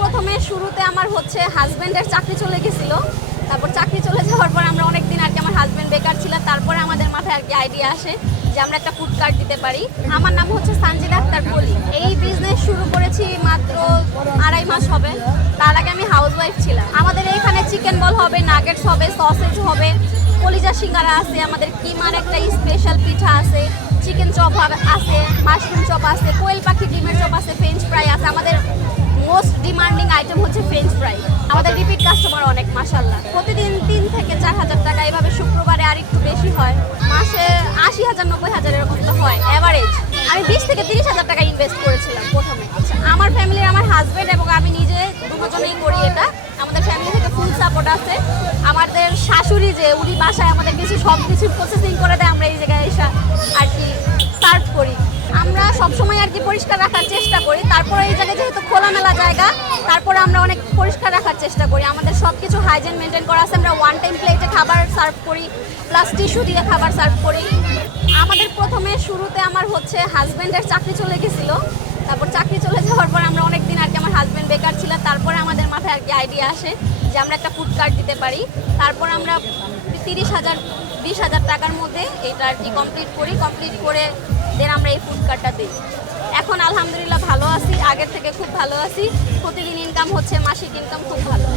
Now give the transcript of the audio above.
প্রথমে শুরুতে আমার হচ্ছে হাজব্যান্ডের চাকরি চলে গেছিল। তারপর চাকরি চলে যাওয়ার পর আমরা অনেক দিন আর কি আমার হাজব্যান্ড বেকার ছিল, তারপরে আমাদের মাথায় আর কি আইডিয়া আসে যে আমরা একটা ফুড কার্ট দিতে পারি। আমার নাম হচ্ছে সানজিদা আক্তার কলি। এই বিজনেস শুরু করেছি মাত্র আড়াই মাস হবে। তার আগে আমি হাউসওয়াইফ ছিলাম। আমাদের এইখানে চিকেন বল হবে নাগেটস হবে সসেজ হবে, কলিজা সিঙ্গারা আছে, আমাদের কিমার একটা স্পেশাল পিঠা আছে চিকেন চপ আছে মাশরুম চপ আছে, কোয়েল পাখি ডিমের চপ হচ্ছে ফ্রেঞ্চ ফ্রাই আমাদের রিপিট কাস্টমার অনেক মাসাল্লাহ প্রতিদিন তিন থেকে চার হাজার টাকা এইভাবে শুক্রবারে আর একটু বেশি হয়। মাসে আশি হাজার নব্বই হাজার এরকম তো হয় অ্যাভারেজ আমি বিশ থেকে তিরিশ হাজার টাকা ইনভেস্ট করেছিলাম প্রথমে। আচ্ছা, আমার ফ্যামিলির আমার হাজব্যান্ড এবং আমি নিজে দুজনেই করি এটা। আমাদের ফ্যামিলি থেকে ফুল সাপোর্ট আছে। আমাদের শাশুড়ি যে উনি বাসায় আমাদের কিছু সব কিছু প্রসেসিং করে দেয় আমরা এই জায়গায় এসে আর কি সার্ভ করি। আমরা সবসময় আর কি পরিষ্কার রাখার চেষ্টা করি। তারপরে এই জায়গায় খোলামেলা জায়গা। তারপরে আমরা অনেক পরিষ্কার রাখার চেষ্টা করি। আমাদের সব কিছু হাইজেন মেনটেন করা আছে। আমরা ওয়ান টাইম প্লেটে খাবার সার্ভ করি। প্লাস টিস্যু দিয়ে খাবার সার্ভ করি। আমাদের প্রথমে শুরুতে আমার হচ্ছে হাজব্যান্ডের চাকরি চলে গেছিল। তারপর চাকরি চলে যাওয়ার পর আমরা অনেক দিন আর কি আমার হাজব্যান্ড বেকার ছিল। তারপরে আমাদের মাথায় আর কি আইডিয়া আসে যে আমরা একটা ফুড কার্ট দিতে পারি। তারপর আমরা তিরিশ হাজার, বিশ হাজার টাকার মধ্যে এটা আর কি কমপ্লিট করি। কমপ্লিট করে দেন আমরা এই ফুড কার্টটা দিই। এখন আলহামদুলিল্লাহ আছি আগের থেকে খুব ভালো আছি। প্রতিদিন ইনকাম হচ্ছে মাসিক ইনকাম খুব ভালো।